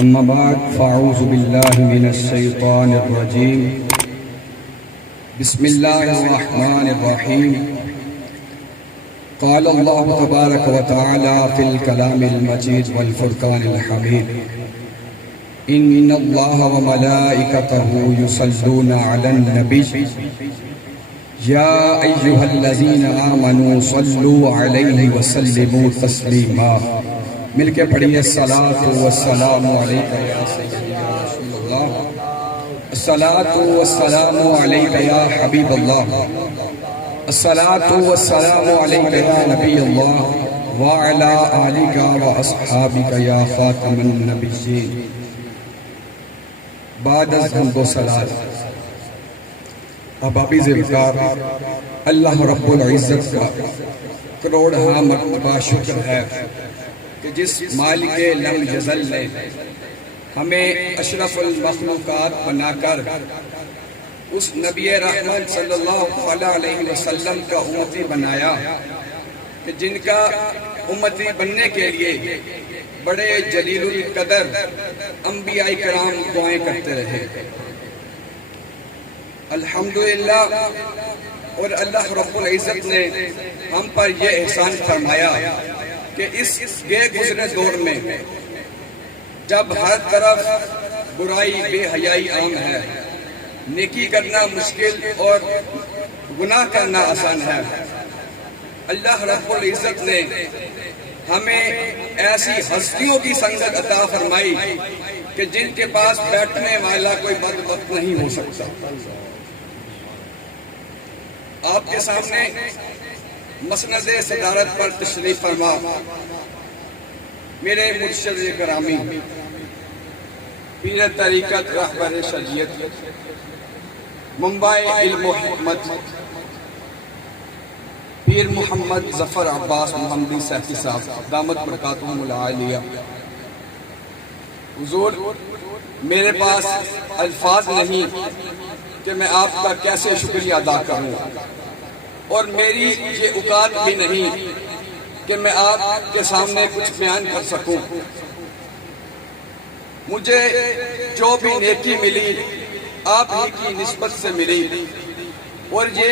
أما بعد فأعوذ بالله من الشيطان الرجيم بسم الله الرحمن الرحيم قال الله تبارك وتعالى في الكلام المجيد والفرقان الحميد إن الله وملائكته يصلون على النبي يا أيها الذين آمنوا صلوا عليه وسلموا تسليما مل کے پڑھیے الصلاۃ والسلام علیک یا سیدی یا رسول اللہ، الصلاۃ والسلام علیک یا حبیب اللہ، الصلاۃ والسلام علیک یا نبی اللہ وعلی آلک واصحابک یا خاتم النبیین۔ بعد از حمد و صلات ابابی ذکر اللہ رب العزت کا کروڑہا مرتبہ شکر ہے کہ جس مالک لم یزل نے ہمیں اشرف المخلوقات بنا کر اس نبی رحمت صلی اللہ علیہ وسلم کا امتی بنایا کہ جن کا امتی بننے کے لیے بڑے جلیل القدر انبیاء کرام دعائیں کرتے رہے۔ الحمدللہ، اور اللہ رب العزت نے ہم پر یہ احسان فرمایا کہ اس گئے گزرے دور میں جب ہر طرف برائی بے حیائی عام ہے، نیکی کرنا مشکل اور گناہ کرنا آسان ہے، اللہ رب العزت نے ہمیں ایسی ہستیوں کی سنگت عطا فرمائی کہ جن کے پاس بیٹھنے والا کوئی بدبخت نہیں ہو سکتا۔ آپ کے سامنے مسند صدارت پر تشریف فرما میرے مرشد گرامی پیر طریقت رہبر شریعت منبع علم و حکمت پیر محمد ظفر عباس محمدی سیفی صاحب دامت برکاتہم العالیہ۔ حضور، میرے پاس الفاظ نہیں کہ میں آپ کا کیسے شکریہ ادا کروں، اور میری یہ اوقات بھی نہیں کہ میں آپ کے سامنے کچھ بیان کر سکوں۔ مجھے جو بھی نیکی ملی آپ ہی کی نسبت سے ملی، اور یہ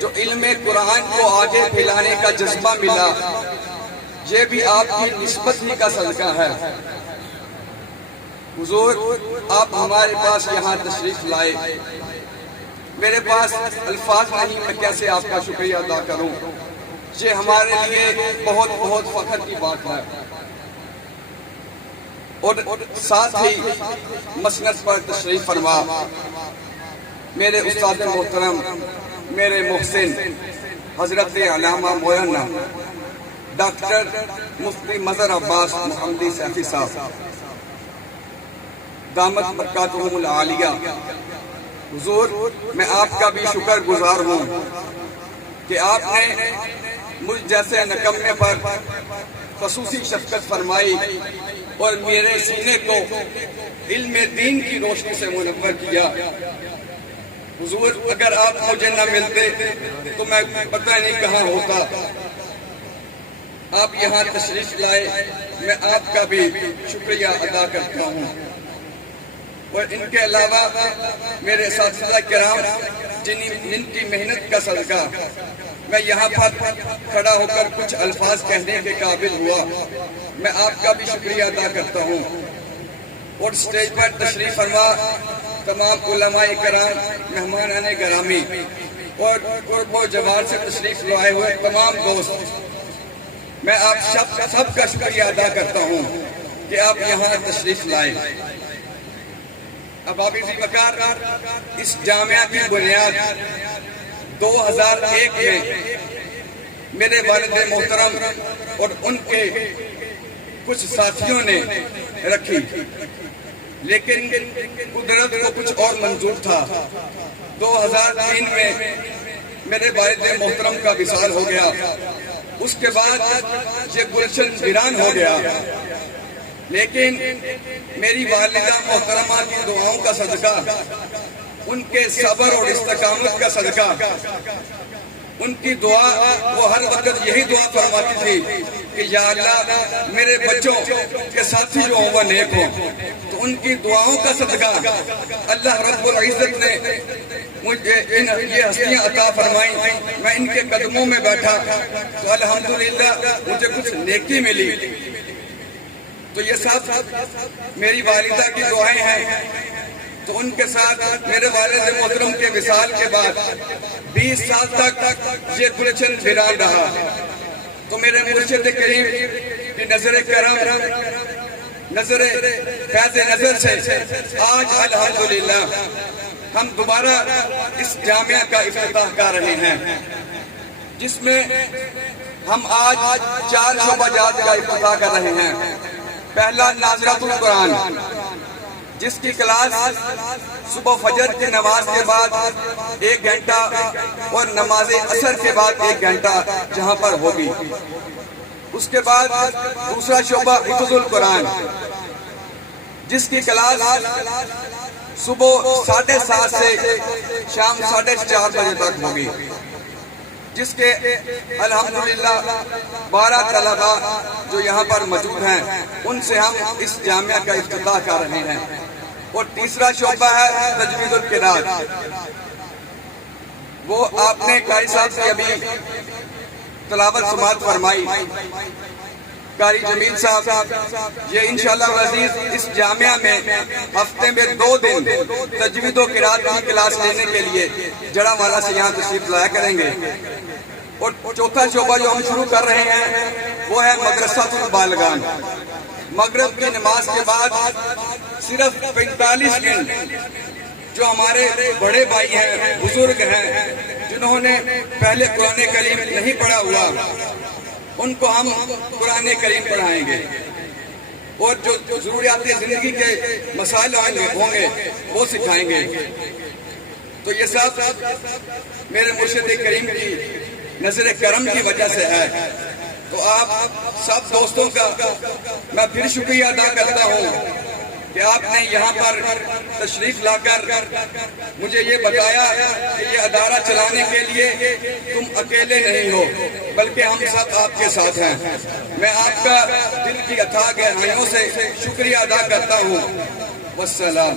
جو علم قرآن کو آگے پھیلانے کا جذبہ ملا یہ بھی آپ کی نسبت ہی کا صدقہ ہے۔ حضور، آپ ہمارے پاس یہاں تشریف لائے، میرے پاس الفاظ نہیں، میں کیسے آپ کا شکریہ ادا کروں۔ یہ ہمارے لیے بہت بہت فخر کی بات ہے۔ اور ساتھ ہی مسند پر تشریف فرما میرے استاد محترم، میرے محسن حضرت علامہ مولانا ڈاکٹر مفتی مظہر عباس محمدی سیفی صاحب دامت برکاتہم العالیہ۔ حضور، میں آپ کا بھی شکر گزار ہوں کہ آپ نے مجھ جیسے نکمے پر خصوصی شفقت فرمائی اور میرے سینے کو علم دین کی روشنی سے منور کیا۔ حضور، اگر آپ مجھے نہ ملتے تو میں پتہ نہیں کہاں ہوتا۔ آپ یہاں تشریف لائے، میں آپ کا بھی شکریہ ادا کرتا ہوں۔ اور ان کے علاوہ میرے اساتذہ کرام جن کی محنت کا صدقہ میں یہاں پر کھڑا ہو کر کچھ الفاظ کہنے کے قابل ہوا، میں آپ کا بھی شکریہ ادا کرتا ہوں۔ اور سٹیج پر تشریف فرما تمام علماء کرام، مہمانان گرامی اور قرب و جوار سے تشریف لائے ہوئے تمام دوست، میں آپ سب کا شکریہ ادا کرتا ہوں کہ آپ یہاں تشریف لائے۔ ابابی ذکر اس جامعہ کی بنیاد 2001 میں میرے والد محترم اور ان کے کچھ ساتھیوں نے رکھی، لیکن قدرت کو کچھ اور منظور تھا۔ 2003 میں میرے والد محترم کا وصال ہو گیا، اس کے بعد یہ گلشن ویران ہو گیا، لیکن میری والدہ محترمہ کی دعاؤں کا صدقہ، ان کے صبر اور استقامت کا صدقہ ان کی دعا وہ ہر وقت یہی دعا فرماتی تھی کہ یا اللہ میرے بچوں کے ساتھی جو ہوں وہ نیک ہوں. تو ان کی دعاؤں کا صدقہ اللہ رب العزت نے مجھے یہ ہستیاں عطا فرمائیں. میں ان کے قدموں میں بیٹھا تو الحمدللہ مجھے کچھ نیکی ملی. تو یہ سب میری والدہ کی دعائیں ہیں. تو ان کے ساتھ میرے والد محترم کے وصال کے بعد 20 سال تک یہ گلشن ویران رہا. تو میرے مرشد کریم کی نظر کرم، نظر فیض نظر سے آج الحمدللہ ہم دوبارہ اس جامعہ کا افتتاح کر رہے ہیں، جس میں ہم آج 4 شعبہ جات کا افتتاح کر رہے ہیں. پہلا ناظرۃ القرآن، جس کی کلاس صبح فجر کی نماز کے بعد 1 گھنٹہ اور نماز عصر کے بعد 1 گھنٹہ جہاں پر ہوگی. اس کے بعد دوسرا شعبہ حفظ القرآن، جس کی کلاس صبح 7:30 سے شام 4:30 بجے تک ہوگی، جس کے الحمدللہ 12 طلباء جو یہاں پر موجود ہیں ان سے ہم اس جامعہ کا افتتاح کر رہے ہیں. اور تیسرا شعبہ ہے تجوید القراءت. وہ آپ نے قاری صاحب سے ابھی تلاوت سماعت فرمائی. قاری جمیل صاحب یہ انشاءاللہ العزیز اس جامعہ میں ہفتے میں 2 دن تجوید و قراءت کی کلاس لینے کے لیے جڑا والا سے یہاں تشریف لایا کریں گے. اور چوتھا شعبہ جو ہم شروع کر رہے ہیں وہ ہے مدرسۃ البالغان. مغرب کی نماز کے بعد صرف 45 منٹ جو ہمارے بڑے بھائی ہیں، بزرگ ہیں، جنہوں نے پہلے قرآن کریم نہیں پڑھا ہوا، ان کو ہم قرآن کریم پڑھائیں گے. اور جو ضروریات زندگی کے مسائل ہوں گے وہ سکھائیں گے. تو یہ سب میرے مرشد کریم کی نظر کرم کی وجہ سے ہے. تو آپ سب دوستوں کا میں پھر شکریہ ادا کرتا ہوں کہ آپ نے یہاں پر تشریف لا کر مجھے یہ بتایا کہ یہ ادارہ چلانے کے لیے تم اکیلے نہیں ہو بلکہ ہم سب آپ کے ساتھ ہیں. میں آپ کا دل کی اتھاہ گہرائیوں سے شکریہ ادا کرتا ہوں. والسلام.